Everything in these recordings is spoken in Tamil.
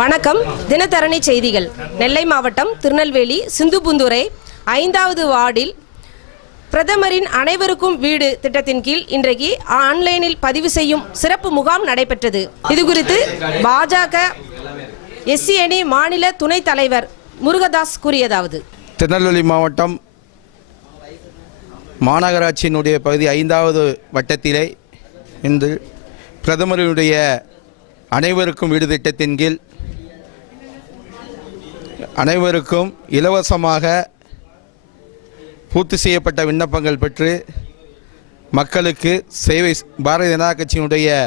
வணக்கம். தினத்தரணி செய்திகள். நெல்லை மாவட்டம் திருநெல்வேலி சிந்துபுந்துரை 5வது வார்டில் பிரதமரின் அனைவருக்கும் வீடு திட்டத்தின் கீழ் இன்றைக்கு ஆன்லைனில் பதிவு செய்யும் சிறப்பு முகாம் நடைபெற்றது. இதுகுறித்து பாஜக எஸ்சி அணி மாநில துணைத் தலைவர் முருகதாஸ் கூறியதாவது: திருநெல்வேலி மாவட்டம் மாநகராட்சியினுடைய பகுதி 5வது வட்டத்திலே இன்று பிரதமருடைய அனைவருக்கும் வீடு திட்டத்தின் கீழ் அனைவருக்கும் இலவசமாக பூர்த்தி செய்யப்பட்ட விண்ணப்பங்கள் பெற்று மக்களுக்கு சேவை பாரதிய ஜனதா கட்சியினுடைய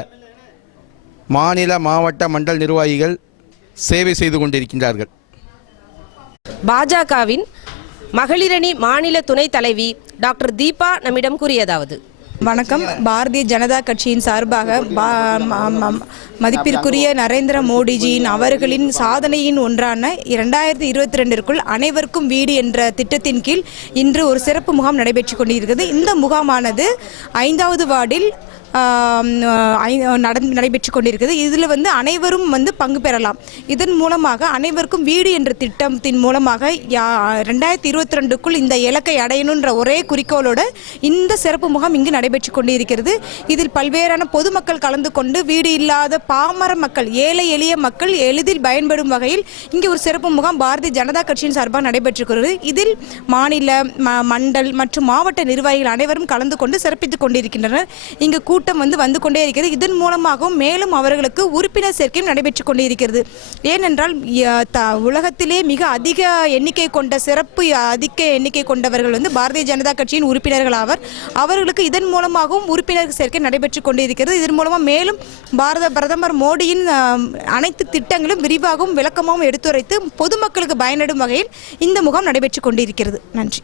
மாநில மாவட்ட மண்டல் நிர்வாகிகள் சேவை செய்து கொண்டிருக்கின்றார்கள். பாஜகவின் மகளிரணி மாநில துணைத் தலைவி டாக்டர் தீபா நம்மிடம் கூறியதாவது: வணக்கம். பாரதிய ஜனதா கட்சியின் சார்பாக மதிப்பிற்குரிய நரேந்திர மோடிஜியின் அவர்களின் சாதனையின் ஒன்றான 2022ற்குள் அனைவருக்கும் வீடு என்ற திட்டத்தின் கீழ் இன்று ஒரு சிறப்பு முகாம் நடைபெற்று கொண்டிருக்கிறது. இந்த முகாமானது 5வது வார்டில் நடைபெற்று கொண்டிருக்கிறது. இதில் அனைவரும் பங்கு பெறலாம். இதன் மூலமாக அனைவருக்கும் வீடு என்ற திட்டத்தின் மூலமாக 2022க்குள் இந்த இலக்கை அடையணுன்ற ஒரே குறிக்கோளோடு இந்த சிறப்பு முகாம் இங்கு நடைபெற்று கொண்டிருக்கிறது. இதில் பல்வேறான பொதுமக்கள் கலந்து கொண்டு வீடு இல்லாத பாமர மக்கள், ஏழை எளிய மக்கள் எளிதில் பயன்படும் வகையில் இங்கே ஒரு சிறப்பு முகாம் பாரதிய ஜனதா கட்சியின் சார்பாக நடைபெற்றுகிறது. இதில் மாநில மண்டல் மற்றும் மாவட்ட நிர்வாகிகள் அனைவரும் கலந்து கொண்டு சிறப்பித்துக் கொண்டிருக்கின்றனர். இங்கு கூட்டம் வந்து கொண்டே இருக்கிறது. இதன் மூலமாகவும் மேலும் அவர்களுக்கு உறுப்பினர் சேர்க்கையும் நடைபெற்றுக் கொண்டிருக்கிறது. ஏனென்றால் உலகத்திலே மிக அதிக எண்ணிக்கை கொண்டவர்கள் பாரதிய ஜனதா கட்சியின் உறுப்பினர்கள் ஆவர். அவர்களுக்கு இதன் மூலமாகவும் உறுப்பினர் சேர்க்கை நடைபெற்றுக் கொண்டிருக்கிறது. இதன் மூலமாக மேலும் பாரத பிரதமர் மோடியின் அனைத்து திட்டங்களும் விரிவாகவும் விளக்கமாகவும் எடுத்துரைத்து பொதுமக்களுக்கு பயனடும் வகையில் இந்த முகாம் நடைபெற்றுக் கொண்டிருக்கிறது. நன்றி.